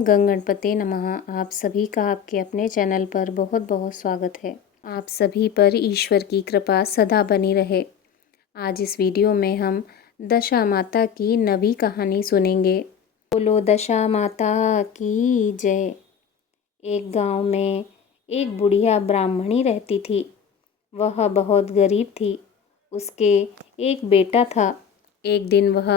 ओम गंग गणपते नमः। आप सभी का आपके अपने चैनल पर बहुत बहुत स्वागत है। आप सभी पर ईश्वर की कृपा सदा बनी रहे। आज इस वीडियो में हम दशा माता की नवी कहानी सुनेंगे। बोलो दशा माता की जय। एक गांव में एक बुढ़िया ब्राह्मणी रहती थी। वह बहुत गरीब थी। उसके एक बेटा था। एक दिन वह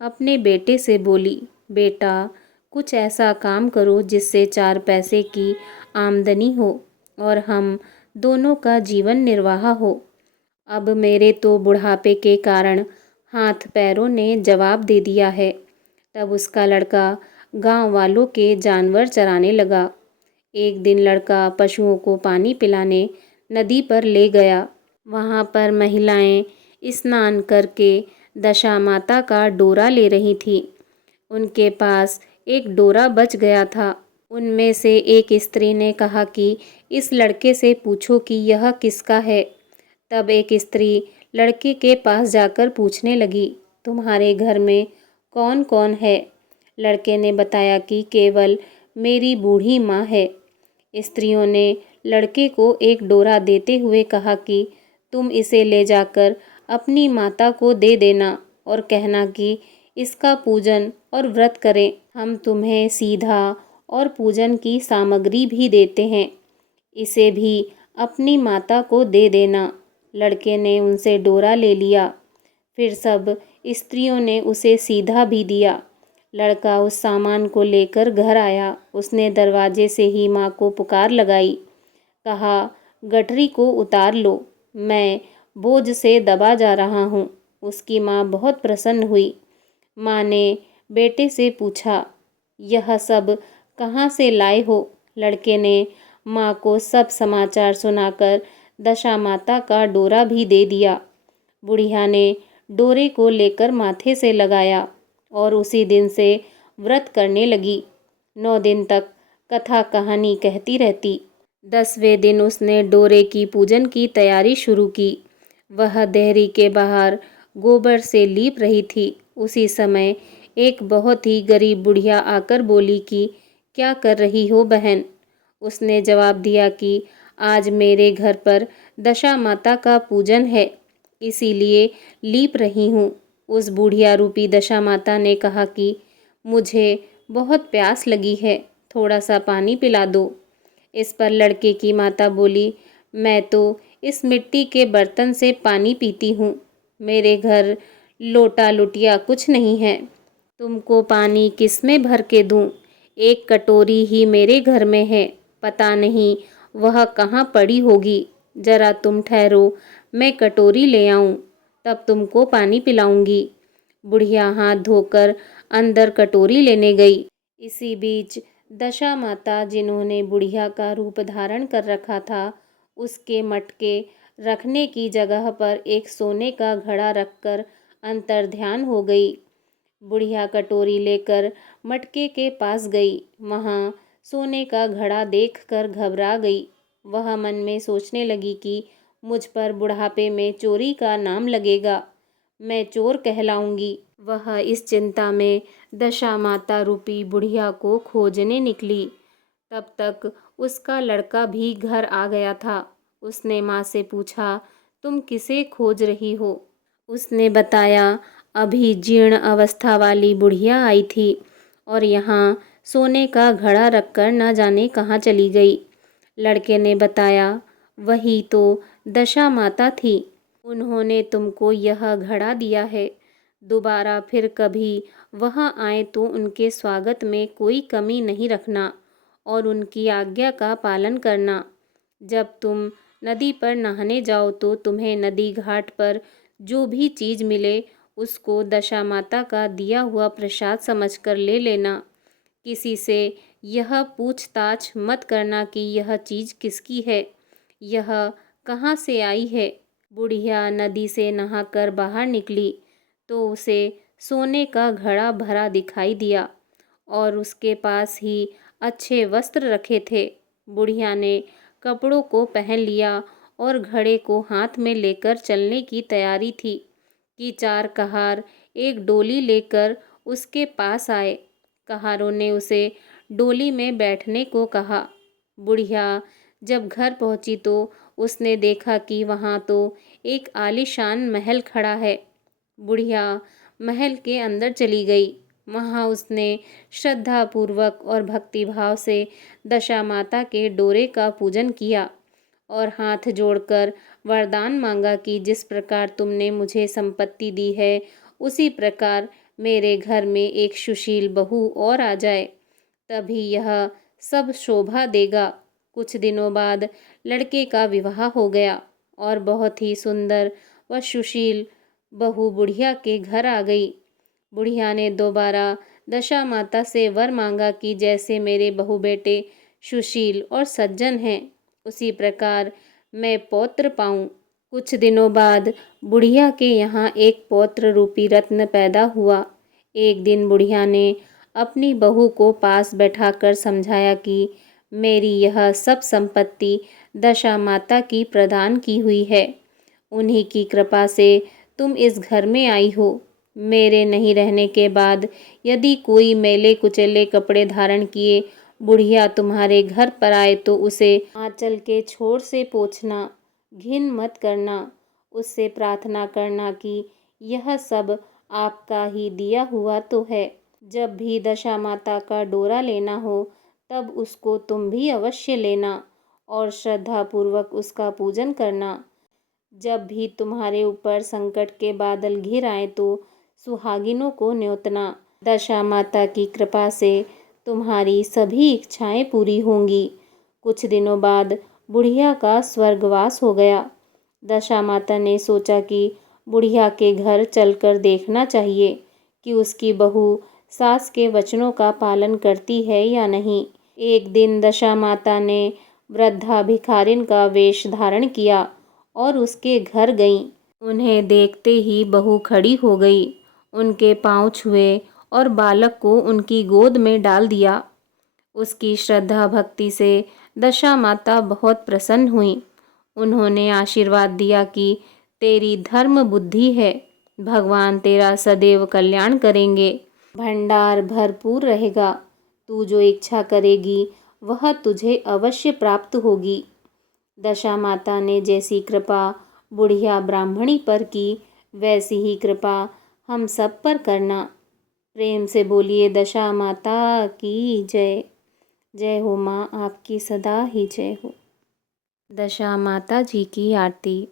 अपने बेटे से बोली, बेटा कुछ ऐसा काम करो जिससे 4 पैसे की आमदनी हो और हम दोनों का जीवन निर्वाह हो। अब मेरे तो बुढ़ापे के कारण हाथ पैरों ने जवाब दे दिया है। तब उसका लड़का गांव वालों के जानवर चराने लगा। एक दिन लड़का पशुओं को पानी पिलाने नदी पर ले गया। वहां पर महिलाएं स्नान करके दशा माता का डोरा ले रही थीं। उनके पास एक डोरा बच गया था। उनमें से एक स्त्री ने कहा कि इस लड़के से पूछो कि यह किसका है। तब एक स्त्री लड़के के पास जाकर पूछने लगी, तुम्हारे घर में कौन कौन है? लड़के ने बताया कि केवल मेरी बूढ़ी माँ है। स्त्रियों ने लड़के को एक डोरा देते हुए कहा कि तुम इसे ले जाकर अपनी माता को दे देना और कहना कि इसका पूजन और व्रत करें। हम तुम्हें सीधा और पूजन की सामग्री भी देते हैं। इसे भी अपनी माता को दे देना। लड़के ने उनसे डोरा ले लिया। फिर सब स्त्रियों ने उसे सीधा भी दिया। लड़का उस सामान को लेकर घर आया। उसने दरवाजे से ही माँ को पुकार लगाई। कहा, गठरी को उतार लो, मैं बोझ से दबा जा रहा हूँ। उसकी माँ बहुत प्रसन्न हुई। माँ ने बेटे से पूछा, यह सब कहाँ से लाए हो? लड़के ने माँ को सब समाचार सुनाकर दशा माता का डोरा भी दे दिया। बुढ़िया ने डोरे को लेकर माथे से लगाया और उसी दिन से व्रत करने लगी। 9 दिन तक कथा कहानी कहती रहती। 10वें दिन उसने डोरे की पूजन की तैयारी शुरू की। वह देहरी के बाहर गोबर से लीप रही थी। उसी समय एक बहुत ही गरीब बुढ़िया आकर बोली कि क्या कर रही हो बहन? उसने जवाब दिया कि आज मेरे घर पर दशा माता का पूजन है, इसीलिए लीप रही हूँ। उस बुढ़िया रूपी दशा माता ने कहा कि मुझे बहुत प्यास लगी है, थोड़ा सा पानी पिला दो। इस पर लड़के की माता बोली, मैं तो इस मिट्टी के बर्तन से पानी पीती हूँ। मेरे घर लोटा लुटिया कुछ नहीं है। तुमको पानी किस में भर के दूँ? एक कटोरी ही मेरे घर में है, पता नहीं वह कहाँ पड़ी होगी। जरा तुम ठहरो, मैं कटोरी ले आऊँ, तब तुमको पानी पिलाऊंगी। बुढ़िया हाथ धोकर अंदर कटोरी लेने गई। इसी बीच दशा माता, जिन्होंने बुढ़िया का रूप धारण कर रखा था, उसके मटके रखने की जगह पर एक सोने का घड़ा रखकर अंतर्ध्यान हो गई। बुढ़िया कटोरी लेकर मटके के पास गई। वहाँ सोने का घड़ा देखकर घबरा गई। वह मन में सोचने लगी कि मुझ पर बुढ़ापे में चोरी का नाम लगेगा, मैं चोर कहलाऊंगी। वह इस चिंता में दशा माता रूपी बुढ़िया को खोजने निकली। तब तक उसका लड़का भी घर आ गया था। उसने माँ से पूछा, तुम किसे खोज रही हो? उसने बताया, अभी जीर्ण अवस्था वाली बुढ़िया आई थी और यहाँ सोने का घड़ा रखकर न जाने कहाँ चली गई। लड़के ने बताया, वही तो दशा माता थी, उन्होंने तुमको यह घड़ा दिया है। दोबारा फिर कभी वहाँ आए तो उनके स्वागत में कोई कमी नहीं रखना और उनकी आज्ञा का पालन करना। जब तुम नदी पर नहाने जाओ तो तुम्हें नदी घाट पर जो भी चीज़ मिले उसको दशा माता का दिया हुआ प्रसाद समझकर ले लेना। किसी से यह पूछताछ मत करना कि यह चीज़ किसकी है, यह कहाँ से आई है। बुढ़िया नदी से नहाकर बाहर निकली तो उसे सोने का घड़ा भरा दिखाई दिया और उसके पास ही अच्छे वस्त्र रखे थे। बुढ़िया ने कपड़ों को पहन लिया और घड़े को हाथ में लेकर चलने की तैयारी थी कि 4 कहार एक डोली लेकर उसके पास आए। कहारों ने उसे डोली में बैठने को कहा। बुढ़िया जब घर पहुंची तो उसने देखा कि वहाँ तो एक आलीशान महल खड़ा है। बुढ़िया महल के अंदर चली गई। वहाँ उसने श्रद्धापूर्वक और भक्तिभाव से दशा माता के डोरे का पूजन किया और हाथ जोड़कर वरदान मांगा कि जिस प्रकार तुमने मुझे संपत्ति दी है, उसी प्रकार मेरे घर में एक सुशील बहू और आ जाए, तभी यह सब शोभा देगा। कुछ दिनों बाद लड़के का विवाह हो गया और बहुत ही सुंदर व सुशील बहू बुढ़िया के घर आ गई। बुढ़िया ने दोबारा दशा माता से वर मांगा कि जैसे मेरे बहू बेटे सुशील और सज्जन हैं, उसी प्रकार मैं पौत्र पाऊं। कुछ दिनों बाद बुढ़िया के यहाँ एक पौत्र रूपी रत्न पैदा हुआ। एक दिन बुढ़िया ने अपनी बहू को पास बैठाकर समझाया कि मेरी यह सब संपत्ति दशा माता की प्रदान की हुई है। उन्हीं की कृपा से तुम इस घर में आई हो। मेरे नहीं रहने के बाद यदि कोई मैले कुचले कपड़े धारण किए बुढ़िया तुम्हारे घर पर आए तो उसे आंचल के छोर से पोंछना, घिन मत करना। उससे प्रार्थना करना कि यह सब आपका ही दिया हुआ तो है। जब भी दशा माता का डोरा लेना हो तब उसको तुम भी अवश्य लेना और श्रद्धापूर्वक उसका पूजन करना। जब भी तुम्हारे ऊपर संकट के बादल घिर आए तो सुहागिनों को न्योतना। दशा माता की कृपा से तुम्हारी सभी इच्छाएं पूरी होंगी। कुछ दिनों बाद बुढ़िया का स्वर्गवास हो गया। दशा माता ने सोचा कि बुढ़िया के घर चलकर देखना चाहिए कि उसकी बहू सास के वचनों का पालन करती है या नहीं। एक दिन दशा माता ने वृद्धा भिखारिन का वेश धारण किया और उसके घर गईं। उन्हें देखते ही बहू खड़ी हो गई, उनके पांव छुए और बालक को उनकी गोद में डाल दिया। उसकी श्रद्धा भक्ति से दशा माता बहुत प्रसन्न हुई। उन्होंने आशीर्वाद दिया कि तेरी धर्म बुद्धि है, भगवान तेरा सदैव कल्याण करेंगे, भंडार भरपूर रहेगा, तू जो इच्छा करेगी वह तुझे अवश्य प्राप्त होगी। दशा माता ने जैसी कृपा बुढ़िया ब्राह्मणी पर की, वैसी ही कृपा हम सब पर करना। प्रेम से बोलिए दशा माता की जय। जय हो माँ, आपकी सदा ही जय हो। दशा माता जी की आरती।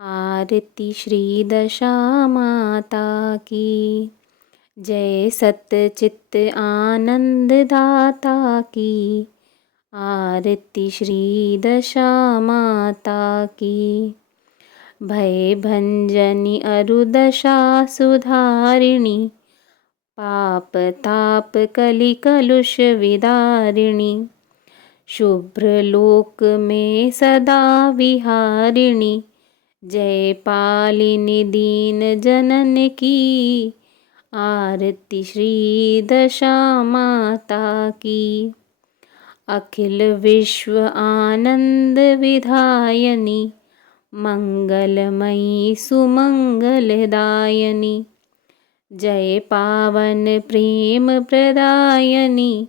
आरती श्री दशा माता की जय, सत्य चित्त आनंद दाता की। आरती श्री दशा माता की। भय भंजनी अरु दशा सुधारिणी, पाप ताप कलि कलुष विदारिणी। शुभ्र लोक में सदा विहारिणी, जय पालिनी दीन जनन की। आरती श्री दशा माता की। अखिल विश्व आनंद विधायनी, मंगलमयी सुमंगलदायनी। जय पावन प्रेम प्रदायनी,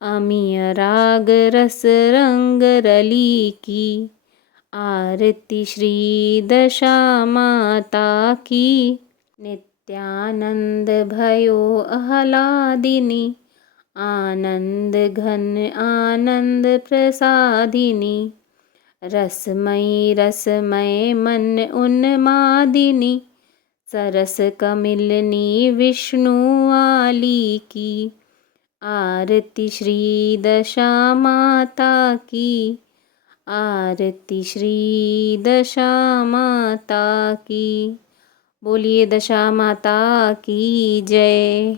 अमीय राग रस रंग रली की। आरती श्री दशा माता की। नित्यानंद भयो आह्लादिनी, आनंद घन आनंद प्रसादिनी। रसमयी रसमय मन उन्मादिनी, सरस कमिलनी विष्णु आली की। आरती श्री दशा माता की। आरती श्री दशा माता की। बोलिए दशा माता की जय।